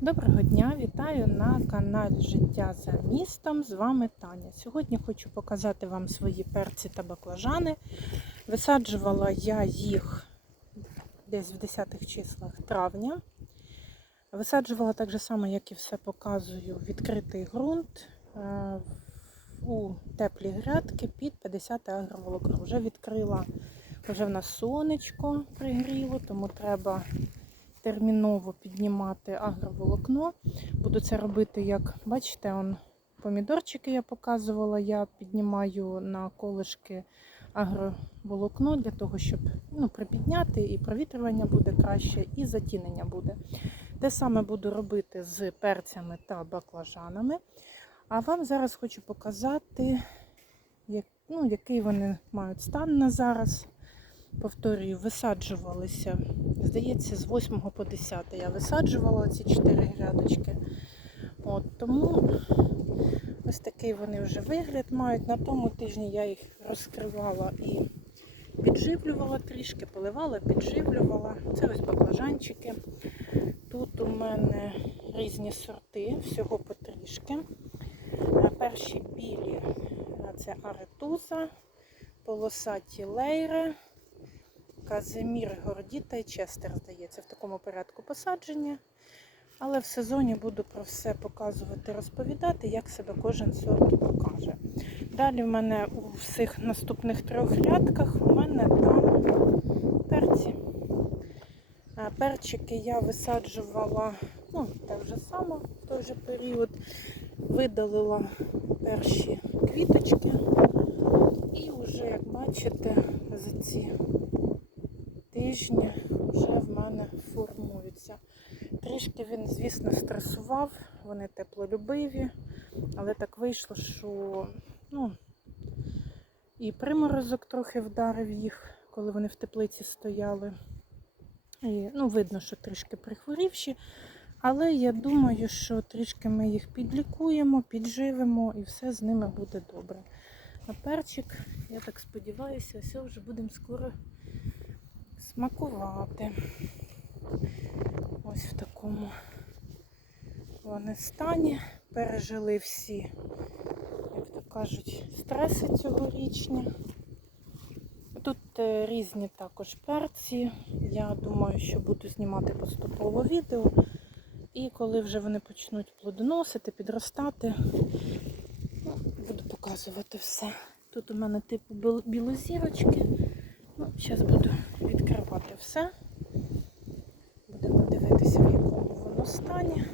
Доброго дня, вітаю на каналі Життя за містом. З вами Таня. Сьогодні хочу показати вам свої перці та баклажани. Висаджувала я їх десь в 10 числах травня. Висаджувала так само, як і все показую, відкритий ґрунт е, у теплі грядки під 50 агроволокно. Вже відкрила, вже в нас сонечко пригріло, тому треба терміново піднімати агроволокно. Буду це робити, як бачите, он помідорчики я показувала. Я піднімаю на колишки агроволокно для того, щоб ну, припідняти і провітрювання буде краще, і затінення буде. Те саме буду робити з перцями та баклажанами. А вам зараз хочу показати, як, ну, який вони мають стан на зараз. Повторюю, висаджувалися, здається, з 8 по 10 я висаджувала ці 4 грядочки. От, Тому ось такий вони вже вигляд мають. На тому тижні я їх розкривала і підживлювала трішки, поливала, підживлювала. Це ось баклажанчики. Тут у мене різні сорти, всього потрішки. Перші білі це аретуза, полосаті лейри. Казимір, Гордіта і Честер, здається, в такому порядку посадження. Але в сезоні буду про все показувати, розповідати, як себе кожен сорт покаже. Далі в мене у всіх наступних трьох рядках у мене там перці. Перчики я висаджувала ну, так же само в той же період. Видалила перші квіточки. І вже, як бачите, за ці тижні вже в мене формуються. Трішки він, звісно, стресував, вони теплолюбиві, але так вийшло, що ну, і приморозок трохи вдарив їх, коли вони в теплиці стояли. І, ну, Видно, що трішки прихворівші. Але я думаю, що трішки ми їх підлікуємо, підживимо і все з ними буде добре. А перчик, я так сподіваюся, все вже будемо скоро смакувати. Ось в такому вони стані. Пережили всі, як то кажуть, стреси цьогорічні. Тут е, різні також перці. Я думаю, що буду знімати поступово відео. І коли вже вони почнуть плодоносити, підростати, ну, буду показувати все. Тут у мене типу білозірочки. Зараз буду відкривати все. Будемо дивитися, в якому воно стані.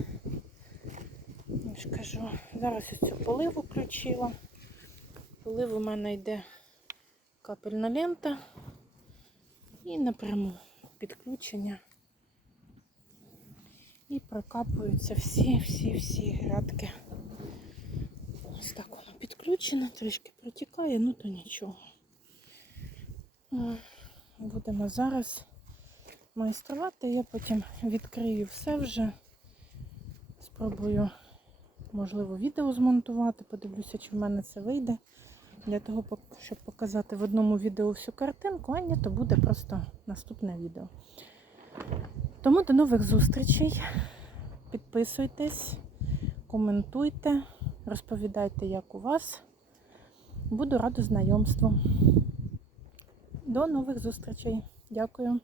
Я ж кажу, зараз ось цю поливу включила. Полив у мене йде капельна лента і напряму підключення. І прокапуються всі-всі-всі грядки. Ось так воно підключено, трішки протікає, ну то нічого. Будемо зараз майструвати, я потім відкрию все вже. Спробую, можливо, відео змонтувати, подивлюся, чи в мене це вийде. Для того, щоб показати в одному відео всю картинку, а ні, то буде просто наступне відео. Тому до нових зустрічей. Підписуйтесь, коментуйте, розповідайте, як у вас. Буду рада знайомству. До нових зустрічей. Дякую.